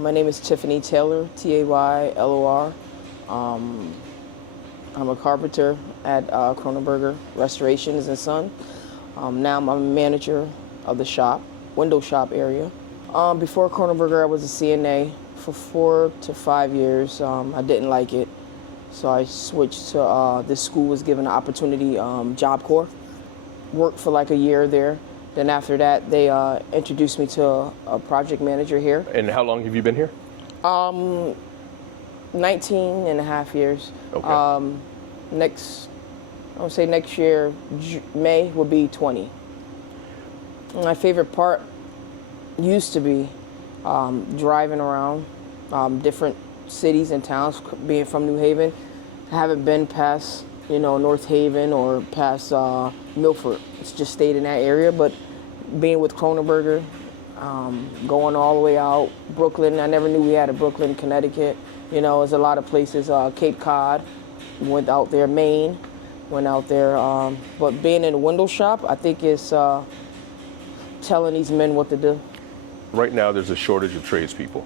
My name is Tiffany Taylor, Taylor. I'm a carpenter at Kronenberger Restoration and Son. Now I'm a manager of the shop, window shop area. Before Kronenberger, I was a CNA for 4 to 5 years. I didn't like it, so I switched to this school was given an opportunity, Job Corps. Worked for like a year there. Then after that, they introduced me to a project manager here. And how long have you been here? 19 and a half years. Okay. I would say next year, May will be 20. My favorite part used to be driving around different cities and towns, being from New Haven. I haven't been past, North Haven or past Milford. It's just stayed in that area, but being with Kronenberger, going all the way out, Brooklyn, I never knew we had a Brooklyn, Connecticut. There's a lot of places, Cape Cod, went out there, Maine, went out there. But being in a window shop, I think is telling these men what to do. Right now, there's a shortage of tradespeople,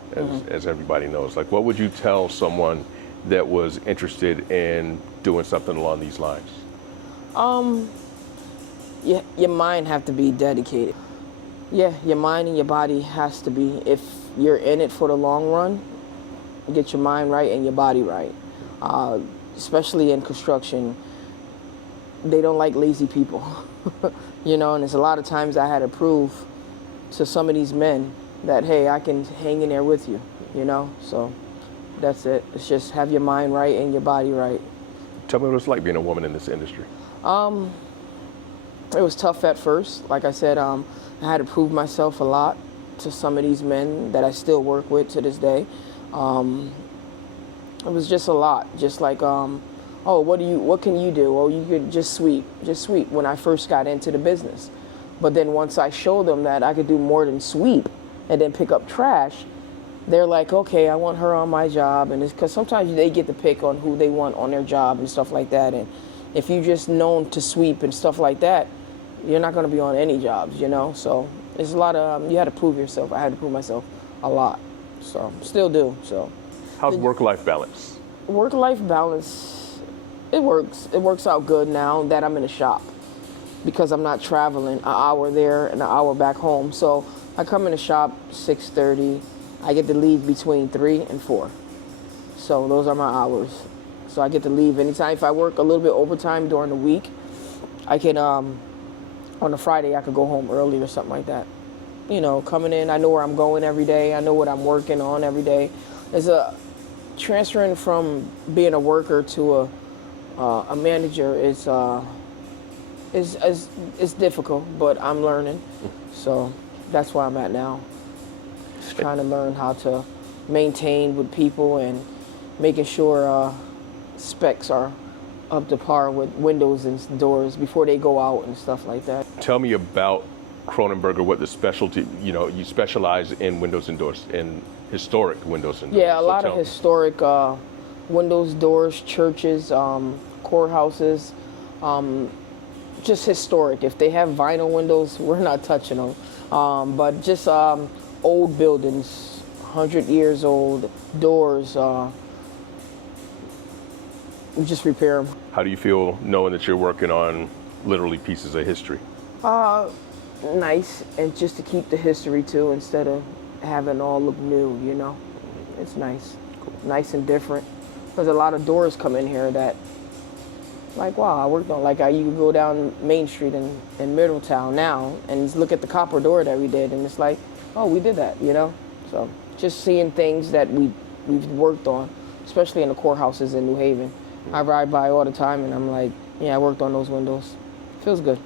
as everybody knows. Like, what would you tell someone that was interested in doing something along these lines? Your mind have to be dedicated. Yeah, your mind and your body has to be. If you're in it for the long run, get your mind right and your body right. Especially in construction, they don't like lazy people. And there's a lot of times I had to prove to some of these men that, hey, I can hang in there with you, So that's it. It's just have your mind right and your body right. Tell me what it's like being a woman in this industry. It was tough at first. Like I said, I had to prove myself a lot to some of these men that I still work with to this day. It was just a lot. Just like, oh, what can you do? Oh, you could just sweep when I first got into the business. But then once I showed them that I could do more than sweep and then pick up trash, they're like, okay, I want her on my job. And it's because sometimes they get to pick on who they want on their job and stuff like that. And if you're just known to sweep and stuff like that, you're not going to be on any jobs, So it's a lot of, you had to prove yourself. I had to prove myself a lot. So still do, so. How's work-life balance? Work-life balance, it works. It works out good now that I'm in a shop because I'm not traveling an hour there and an hour back home. So I come in the shop 6:30. I get to leave between 3 and 4. So those are my hours. So I get to leave anytime. If I work a little bit overtime during the week, I can, on a Friday, I could go home early or something like that. Coming in, I know where I'm going every day. I know what I'm working on every day. There's a transferring from being a worker to a manager is difficult, but I'm learning. So that's where I'm at now. Just trying to learn how to maintain with people and making sure specs are up to par with windows and doors before they go out and stuff like that. Tell me about Kronenberger, what the specialty, you specialize in windows and doors, in historic windows and doors. Yeah, a lot of historic windows, doors, churches, courthouses, just historic. If they have vinyl windows, we're not touching them. But just old buildings, 100 years old, doors, we just repair them. How do you feel knowing that you're working on literally pieces of history? Nice, and just to keep the history too, instead of having all look new, It's nice. Cool. Nice and different. There's a lot of doors come in here that, like, wow, I worked on, like, you could go down Main Street in Middletown now and look at the copper door that we did, and it's like, oh, we did that, So just seeing things that we've worked on, especially in the courthouses in New Haven. I ride by all the time and I'm like, yeah, I worked on those windows. Feels good.